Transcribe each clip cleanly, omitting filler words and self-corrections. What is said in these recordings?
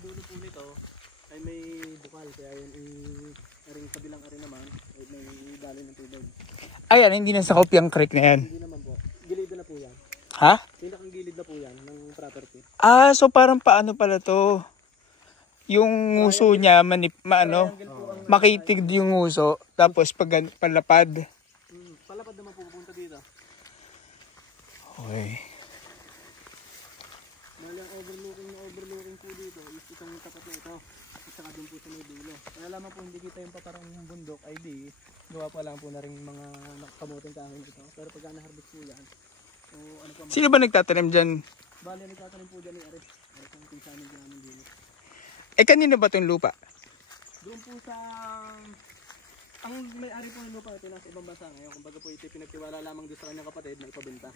dulo po nito ay may bukal. Kaya yun aring kabilang aring naman ay may daloy ng tubig. Ayan, hindi na sakop yung creek na yan. Hindi naman po. Gilid na po yan. Ha? Pinakang gilid na po yan ng property. Ah, so parang paano pala to? Yung nguso niya, makitig yung nguso. Tapos pag palapad. Palapad naman po pupunta dito. Okay. Malang overlooking po dito is itong tapat na ito. At saka dun po sa may dulo. Kaya lamang po hindi kita yung paparang bundok ay di gawa pa lang po na rin mga nakakamoteng kahoy ito. Pero pagka na-harvest po yan, so ano po, Sino ba nagtatanim dyan? bali nagtatanim po dyan ni Aris. Aris ang pinsanin ko namin dito. Eh, kanino ba itong lupa? Doon po sa ang may-ari po ng lupa ito nasa ibang bansa ngayon. Kumbaga po ito pinagtiwala lamang doon sa kanyang kapatid na ipabenta.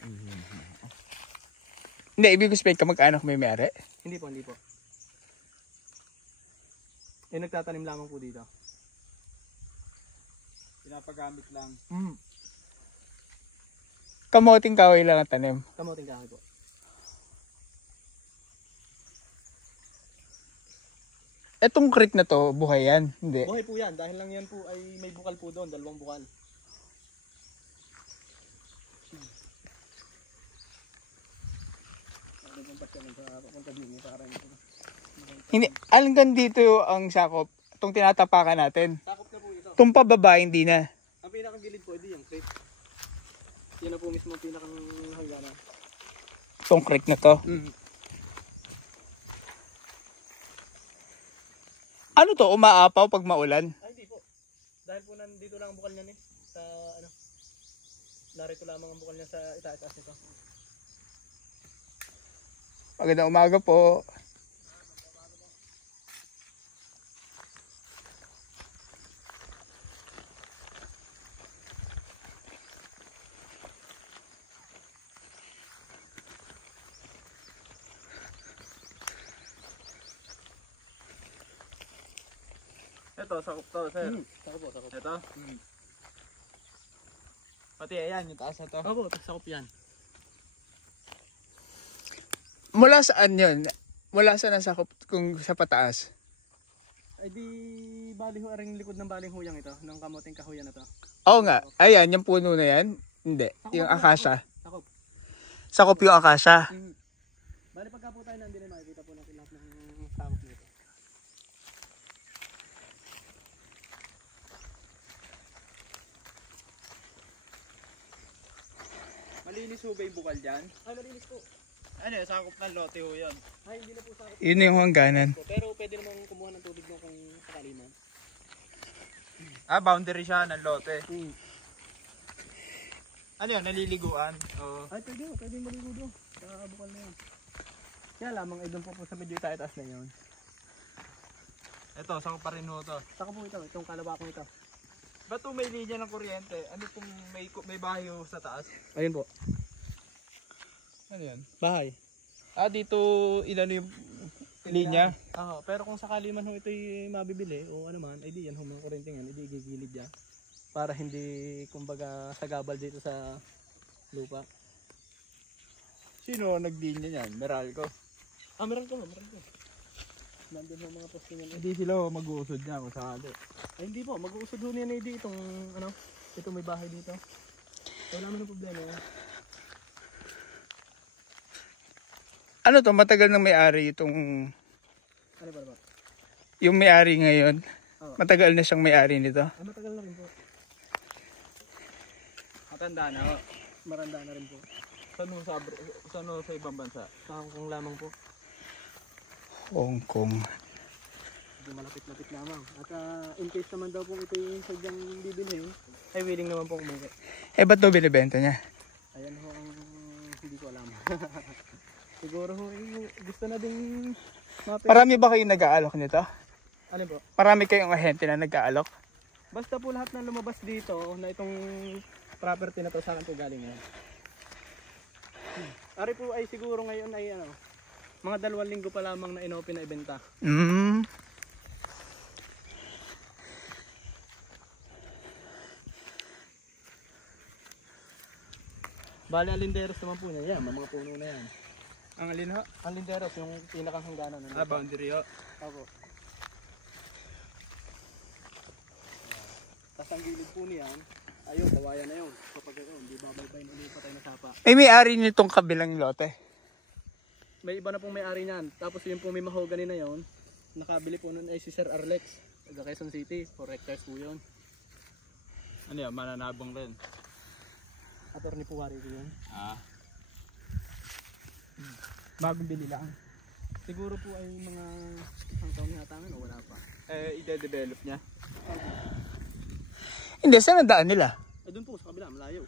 Hindi, ibig ko sabihin kamag-anak may-ari? Hindi po, hindi po. Eh, nagtatanim lamang po dito. Pinapagamit lang. Kamoting kahoy lang ang tanim. Kamoting kahoy po. Etong creek na to, buhay yan? Hindi. Buhay po yan. Dahil lang yan po ay may bukal po doon. 2 bukal. Hindi, hanggang dito ang sakop. Itong tinatapakan natin. Sakop na po ito. Itong pababa, hindi na. Ang pinakagilid po, edi yung creek. Yan na po mismo ang pinakang hangganan. Itong creek na to. Ano to, umaapaw pag maulan? Ay, hindi po. Dahil po nandito lang ang bukal niya sa ano. Narito lamang ang bukal niya sa itaas nito. Magandang umaga po. Ito, sakop to, sir. Sakop po, sakop. Ito? Pati ayan, yung taas na to. Opo, sakop yan. Mula saan yun? Mula saan ang sakop kung sa pataas? Ay di bali ho aring likod ng baling huyang ito, ng kamoting kahoyan na to. Oo nga. Ayan, yung puno na yan. Hindi. Yung akasya. Sakop. Sakop yung akasya. Bali pagka po tayo nandun ay makikita po natin lahat ng sakop nito. Malinis ho ba yung bukal dyan? Ay, malinis po. Ano yun, sakop ng lote ho yun. Ay, hindi na po sakop. Yun yung hangganan. Pero pwede namang kumuha ng tubig mo kung sakali man. Ah, boundary siya ng lote. Ano yun, naliliguan? Oo. Ay, pwede maligo doon. Sa bukal na yan. Kaya lamang ay doon po sa medyo itaas na yun. Ito, sakop pa rin ho to. Saka po ito, itong kalabakong ito. Ba't po may linya ng kuryente? Ano kung may bahay ho sa taas? Ayun po. Ano yun? Bahay. Ah, dito ilan yung linya? Pero kung sakali man ho ito'y mabibili o ano man, ay di yan ho mga kuryente yan, hindi gigilid yan. Para hindi kumbaga sagabal dito sa lupa. Sino naglinya yan? Meralco? Meron ko. Nandun ho mga poste niyan. Hindi sila mag-uusod niya kung sakali. Ay hindi po, mag-uusod ho niyan hindi itong ano, ito may bahay dito. Wala naman ang problema. Ano to, matagal nang may-ari itong... Ano ba? Yung may-ari ngayon. Oo. Matagal na siyang may-ari nito. Ay matagal na rin po. Matanda na ho. Maranda na rin po. Saan ho sa ibang bansa? Sa Hong Kong lamang po. Hong Kong. Hindi malapit-lapit lamang. At in case naman daw kung ito yung sadyang bibilhin, ay willing naman po kumuha. Eh, ba't to binibenta niya? Ayan ho ang hindi ko alam. Siguro ho, gusto na din mapin. Marami ba kayong nag-aalok nito? Alin po? Marami kayong ahente na nag-aalok? Basta po lahat na lumabas dito na itong property na to sa akin po galing yan. Ari po ay siguro ngayon ay ano, mga 2 linggo pa lamang na inopen na ibenta. Bali alinderos naman po niya yan, mga puno na yan. Ang alin ho? Ang Linderos, yung pinakang hangganan. Boundary ho. Ako. Tapos ang gilid po niyan, ayun, kawayan na yun. Kapag yun, di babay-bay na ulit pa tayo na sapa. Ay, may-ari nitong kabilang lote. May iba na pong may-ari niyan. Tapos yung po may mahogany na yun, nakabili po nun ay si Sir Arlex. Taga Quezon City, 4 hectares po yun. Ano yan? Mananabong rin. Attorney po wari ko yun. Bagong bili lang. Siguro po ay mga ang taon na hatangan o wala pa. I-develop niya. Hindi, saan ang daan nila? Ay doon po sa kabila, malayo.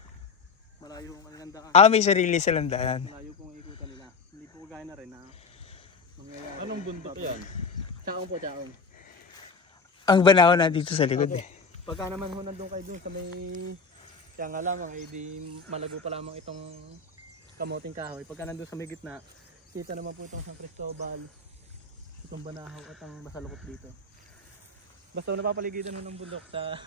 Malayo ang kanilang daan. May sarili silang daan. Malayo po ang ikutan nila. Hindi po gaya na rin na mangyayari. Anong bundok yan? Chaong po, chaong. Ang banaw na dito sa likod eh. Pagka naman ho nandun kayo dun sa may kaya nga lamang ay di malago pa lamang itong kamoting kahoy. Pagka nandun sa may gitna, kita naman po itong San Cristobal, itong Banahaw at ang Masalukot dito. Basta napapaligidan ho ng bundok sa